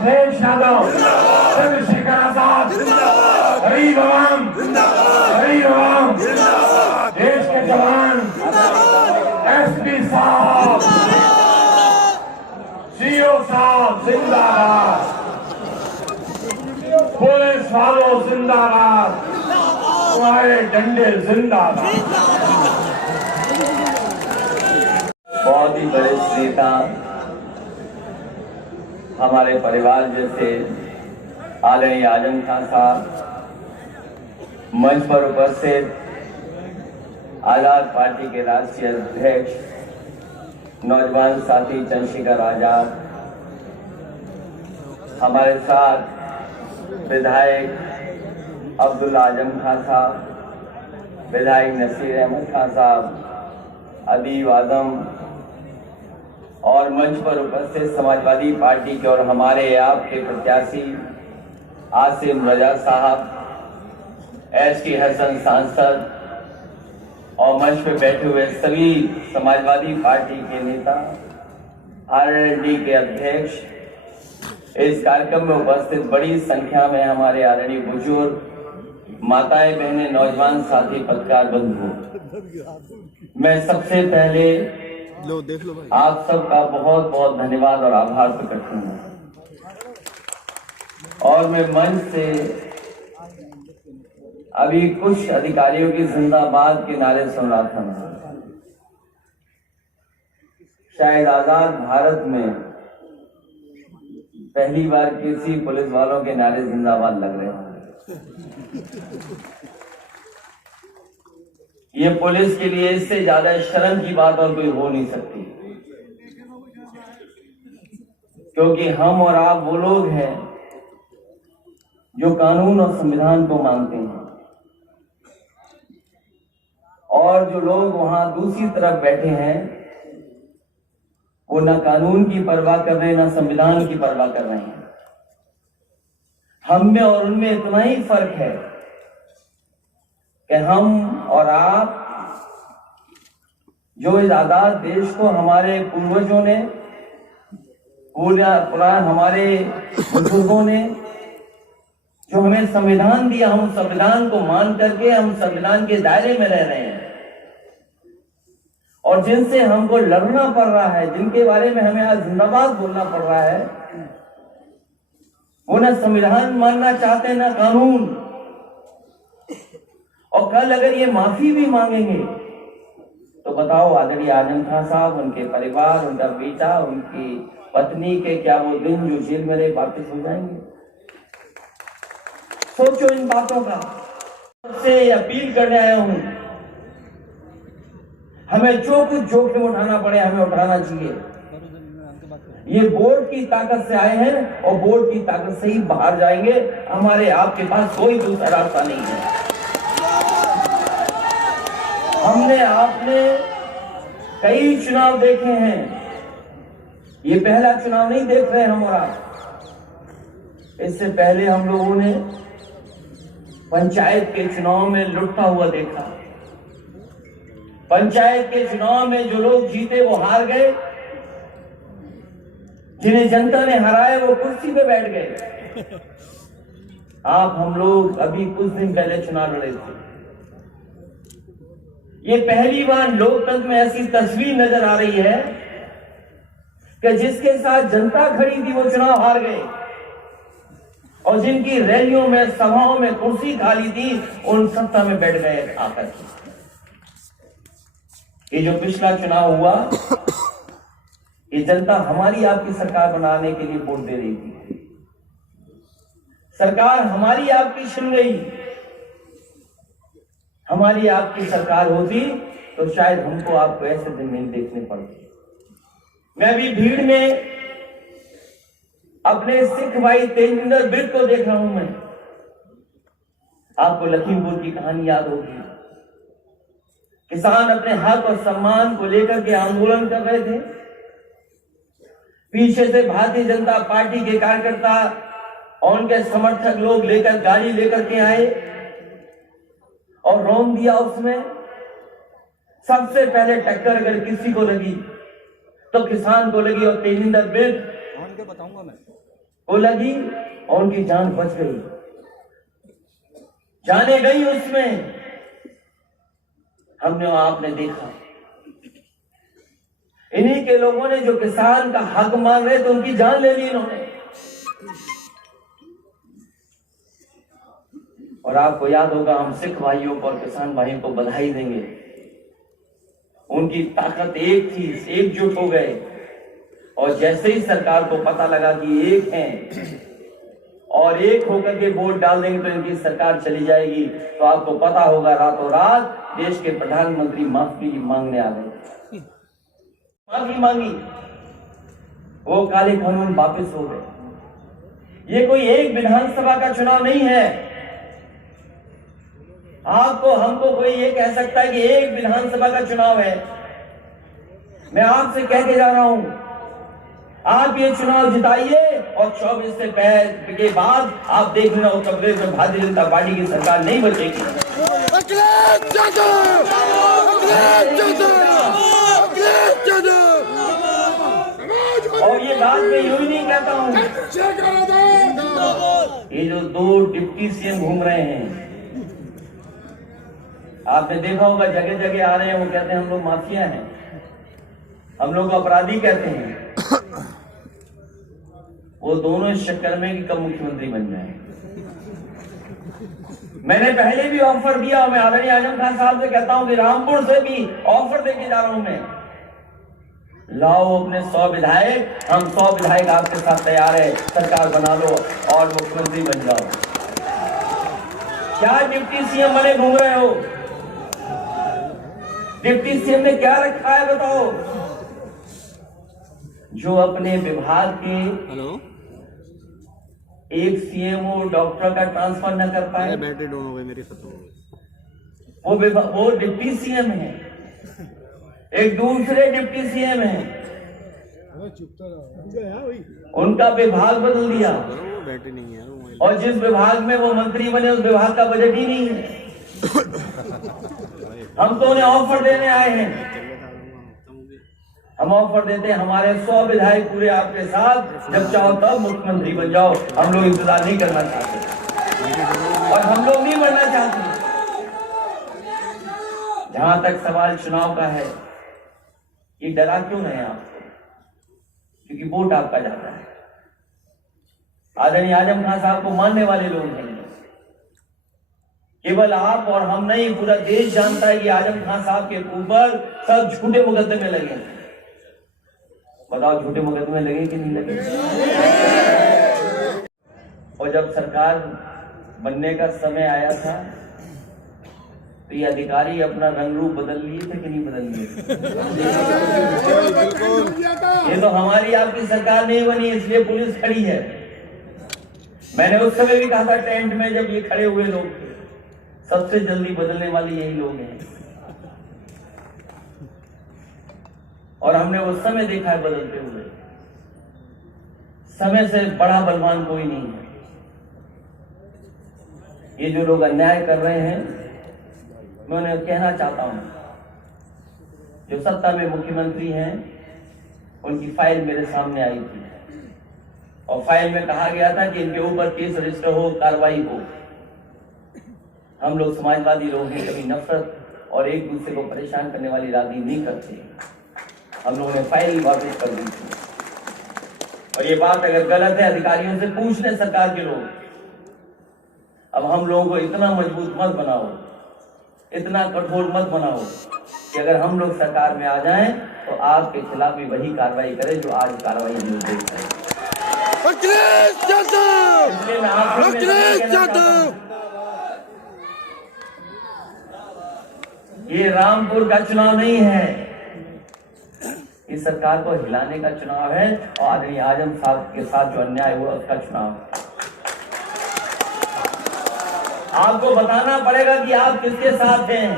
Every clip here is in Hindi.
अखिलेश यादव, चंद्रशेखर आजाद, गरीब आवाम, गरीब आवाम, देश के जवान, एसपी साहब, सीओ साहब जिंदाबाद, पुलिस वालों जिंदाबाद, तुम्हारे डंडे जिंदाबाद। बहुत ही बड़े नेता, हमारे परिवार जैसे आदरणीय आजम खान साहब, मंच पर उपस्थित आजाद पार्टी के राष्ट्रीय अध्यक्ष नौजवान साथी चंद्रशेखर आजाद, हमारे साथ विधायक अब्दुल्ला आजम खान साहब, विधायक नसीर अहमद खान साहब, अदीब आजम और मंच पर उपस्थित समाजवादी पार्टी के और हमारे आपके प्रत्याशी आसिम रजा साहब, एसटी हसन सांसद और मंच पर बैठे हुए सभी समाजवादी पार्टी के नेता, आरएलडी के अध्यक्ष, इस कार्यक्रम में उपस्थित बड़ी संख्या में हमारे आदरणीय बुजुर्ग, माताएं, बहनें, नौजवान साथी, पत्रकार बंधु, मैं सबसे पहले देख लो भाई। आप सबका बहुत बहुत धन्यवाद और आभार प्रकट करूंगा। और मैं मंच से अभी कुछ अधिकारियों की जिंदाबाद के नारे सुन रहा था। शायद आजाद भारत में पहली बार किसी पुलिस वालों के नारे जिंदाबाद लग रहे हैं। ये पुलिस के लिए इससे ज्यादा शर्म की बात और कोई हो नहीं सकती, क्योंकि हम और आप वो लोग हैं जो कानून और संविधान को मानते हैं, और जो लोग वहां दूसरी तरफ बैठे हैं वो ना कानून की परवाह कर रहे हैं, ना संविधान की परवाह कर रहे हैं। हम में और उनमें इतना ही फर्क है कि हम और आप जो इस आजाद देश को हमारे पूर्वजों ने, पुराने हमारे बुजुर्गों ने जो हमें संविधान दिया, हम संविधान को मान करके हम संविधान के दायरे में रह रहे हैं, और जिनसे हमको लड़ना पड़ रहा है, जिनके बारे में हमें आज जिंदाबाद बोलना पड़ रहा है, वो ना संविधान मानना चाहते ना कानून। और कल अगर ये माफी भी मांगेंगे तो बताओ आदरणीय आजम खान साहब, उनके परिवार, उनका बेटा, उनकी पत्नी के क्या वो दिन जो जेल में रहे वापस हो जाएंगे? सोचो इन बातों का। से अपील करने आया हूं, हमें जो कुछ जोखिम उठाना पड़े हमें उठाना चाहिए। ये बोर्ड की ताकत से आए हैं और बोर्ड की ताकत से ही बाहर जाएंगे। हमारे आपके पास कोई दूसरा रास्ता नहीं है। हमने आपने कई चुनाव देखे हैं, ये पहला चुनाव नहीं देख रहे हम और आप। इससे पहले हम लोगों ने पंचायत के चुनाव में लुटता हुआ देखा। पंचायत के चुनाव में जो लोग जीते वो हार गए, जिन्हें जनता ने हराया वो कुर्सी पे बैठ गए। आप हम लोग अभी कुछ दिन पहले चुनाव लड़े थे। ये पहली बार लोकतंत्र में ऐसी तस्वीर नजर आ रही है कि जिसके साथ जनता खड़ी थी वो चुनाव हार गए, और जिनकी रैलियों में, सभाओं में कुर्सी खाली थी, उन सत्ता में बैठ गए आकर। ये जो पिछला चुनाव हुआ, ये जनता हमारी आपकी सरकार बनाने के लिए वोट दे रही थी। सरकार हमारी आपकी छिन गई। हमारी आपकी सरकार होती तो शायद हमको आपको ऐसे दिन नहीं देखने पड़ते। मैं भी भीड़ में अपने सिख भाई तेजिंदर बिर्द को देख रहा हूं। मैं आपको लखीमपुर की कहानी याद होगी। किसान अपने हक और सम्मान को लेकर के आंदोलन कर रहे थे। पीछे से भारतीय जनता पार्टी के कार्यकर्ता और उनके समर्थक लोग लेकर गाड़ी लेकर के आए और रौंद दिया। उसमें सबसे पहले टक्कर अगर किसी को लगी तो किसान को लगी, और तेजिंदर बिर्द बताऊंगा मैं को लगी और उनकी जान बच गई, जाने गई उसमें। हमने आपने देखा इन्हीं के लोगों ने जो किसान का हक मांग रहे थे उनकी जान ले ली इन्होंने। और आपको याद होगा, हम सिख भाइयों को और किसान भाइयों को बधाई देंगे। उनकी ताकत एक थी, एकजुट हो गए, और जैसे ही सरकार को पता लगा कि एक हैं और एक होकर के वोट डाल देंगे तो इनकी सरकार चली जाएगी, तो आपको पता होगा रातों रात देश के प्रधानमंत्री माफी मांगने आ गए, माफी मांगी, वो काले कानून वापस हो गए। ये कोई एक विधानसभा का चुनाव नहीं है। आपको हमको कोई ये कह सकता है कि एक विधानसभा का चुनाव है। मैं आपसे कह के जा रहा हूं, आप ये चुनाव जिताइए और 24 से पहले के बाद आप देख लेना उत्तर प्रदेश में भारतीय जनता पार्टी की सरकार नहीं बचेगी। और ये बात मैं यूं ही नहीं कहता हूं। ये जो 2 डिप्टी सीएम घूम रहे हैं, आपने देखा होगा, जगह जगह आ रहे हैं, वो कहते हैं हम लोग माफिया हैं, हम लोग अपराधी कहते हैं। वो दोनों इस चक्कर में कि कब मुख्यमंत्री बन जाए। मैंने पहले भी ऑफर दिया, मैं आदरणीय आजम खान साहब से कहता हूं कि रामपुर से भी ऑफर देके जा रहा हूं मैं, लाओ अपने 100 विधायक, हम 100 विधायक आपके साथ तैयार है, सरकार बना लो और मुख्यमंत्री बन जाओ। क्या डिप्टी सीएम बने घूम रहे हो? डिप्टी सीएम ने क्या रखा है बताओ? जो अपने विभाग के एक सीएमओ डॉक्टर का ट्रांसफर न कर पाए, बैटरी डाउन हो गई मेरी, खत्म हो गई। वो डिप्टी सीएम है, एक दूसरे डिप्टी सीएम है, उनका विभाग बदल दिया, बैटरी नहीं है। और जिस विभाग में वो मंत्री बने उस विभाग का बजट ही नहीं है। हम तो उन्हें ऑफर देने आए हैं, हम ऑफर देते हैं हमारे 100 विधायक पूरे आपके साथ, जब चाहो तब मुख्यमंत्री बन जाओ। हम लोग इंतजार नहीं करना चाहते और हम लोग नहीं बनना चाहते। जहां तक सवाल चुनाव का है, ये डरा क्यों है आपको? क्योंकि वोट आपका जाता है। आदरणीय आजम खान साहब को मानने वाले लोग हैं, केवल आप और हम नहीं, पूरा देश जानता है कि आजम खान साहब के ऊपर सब झूठे मुकदमे लगे। बताओ झूठे मुकदमे लगे कि नहीं लगे? और जब सरकार बनने का समय आया था तो ये अधिकारी अपना रंग रूप बदल लिए थे कि नहीं बदल लिए? ये तो हमारी आपकी सरकार नहीं बनी, इसलिए पुलिस खड़ी है। मैंने उस समय भी कहा था टेंट में, जब ये खड़े हुए लोग थे, सबसे जल्दी बदलने वाले यही लोग हैं। और हमने वो समय देखा है बदलते हुए। समय से बड़ा बलवान कोई नहीं है। ये जो लोग अन्याय कर रहे हैं, मैं उन्हें कहना चाहता हूं, जो सत्ता में मुख्यमंत्री हैं, उनकी फाइल मेरे सामने आई थी और फाइल में कहा गया था कि इनके ऊपर केस रजिस्टर हो, कार्रवाई हो। हम लोग समाजवादी लोग हैं, कभी नफरत और एक दूसरे को परेशान करने वाली राजनीति नहीं करते। हम लोगों ने फाइल वापस कर दी थी। और ये बात अगर गलत है, अधिकारियों से पूछ लें सरकार के लोग। अब हम लोगों को इतना मजबूत मत बनाओ, इतना कठोर मत बनाओ कि अगर हम लोग सरकार में आ जाएं तो आपके खिलाफ भी वही कार्रवाई करें जो आज कार्रवाई नहीं हो रही है। ये रामपुर का चुनाव नहीं है, इस सरकार को हिलाने का चुनाव है और आदरणीय आजम साहब के साथ जो अन्याय हुआ उसका चुनाव है। आपको बताना पड़ेगा कि आप किसके साथ हैं।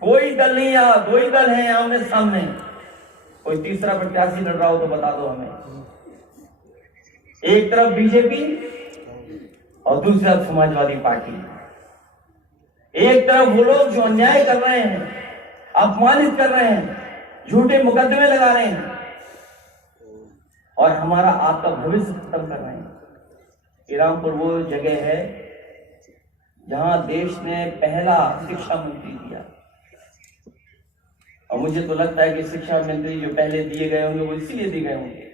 कोई दल नहीं है, दो ही दल हैं आमने सामने। कोई तीसरा प्रत्याशी लड़ रहा हो तो बता दो हमें। एक तरफ बीजेपी और दूसरी तरफ समाजवादी पार्टी। एक तरफ वो लोग जो अन्याय कर रहे हैं, अपमानित कर रहे हैं, झूठे मुकदमे लगा रहे हैं, और हमारा आपका भविष्य खत्म कर रहे हैं। श्रीरामपुर वो जगह है जहां देश ने पहला शिक्षा मंत्री दिया, और मुझे तो लगता है कि शिक्षा मंत्री जो पहले दिए गए होंगे वो इसीलिए दिए गए होंगे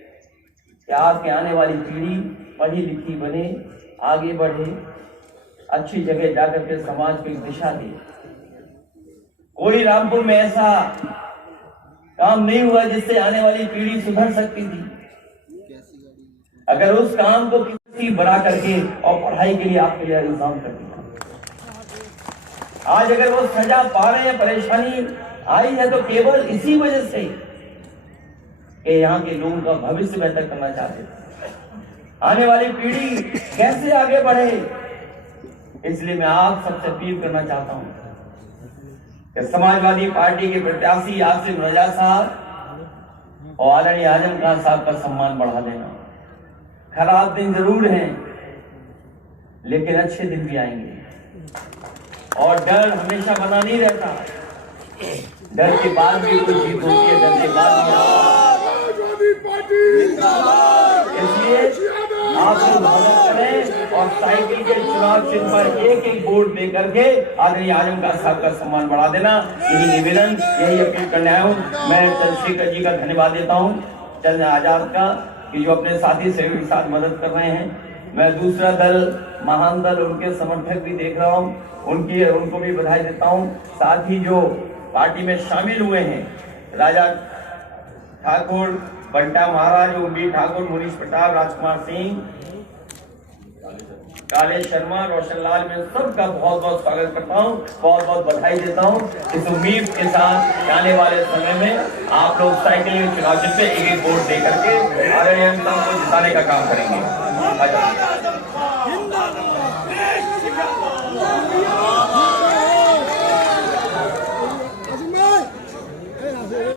कि आपके आने वाली पीढ़ी पढ़ी लिखी बने, आगे बढ़े, अच्छी जगह जाकर के समाज को एक दिशा दे। कोई रामपुर में ऐसा काम नहीं हुआ जिससे आने वाली पीढ़ी सुधर सकती थी। अगर उस काम को किसी बड़ा करके और पढ़ाई के लिए आपके लिए इंतजाम कर दिया, आज अगर वो सजा पा रहे हैं, परेशानी आई है, तो केवल इसी वजह से कि यहाँ के लोगों का भविष्य बेहतर करना चाहते थे, आने वाली पीढ़ी कैसे आगे बढ़े। इसलिए मैं आप सबसे अपील करना चाहता हूं कि समाजवादी पार्टी के प्रत्याशी आसिफ रजा साहब और आदरणीय आजम खान साहब का सम्मान बढ़ा देना। खराब दिन जरूर हैं, लेकिन अच्छे दिन भी आएंगे, और डर हमेशा बना नहीं रहता। डर के बाद भी कोई जीत होती है, डर के बाद इसलिए आप लोग मदद करें और साइकिल के चुनाव चिन्ह पर एक एक वोट दे करके आदरणीय आजम खान साहब का सम्मान बढ़ा देना। यही निवेदन, यही अपील करने आया हूँ। मैं चंद्रशेखर जी का धन्यवाद देता हूँ, चंद्र आजाद का, कि जो अपने साथी सहयोगी के साथ मदद कर रहे हैं। मैं दूसरा दल, महान दल, उनके समर्थक भी देख रहा हूँ, उनको भी बधाई देता हूँ। साथ ही जो पार्टी में शामिल हुए हैं, राजा ठाकुर, बंटा महाराज, उम्मीद ठाकुर, मुनीश पटाल, राजकुमार सिंह, काले शर्मा, रोशन लाल, मैं सबका बहुत बहुत स्वागत करता हूँ, बहुत बहुत बधाई देता हूँ। इस उम्मीद के साथ आने वाले समय में आप लोग साइकिल के चुनाव पे एक एक वोट दे करके आदरणीय को जिताने का काम करेंगे।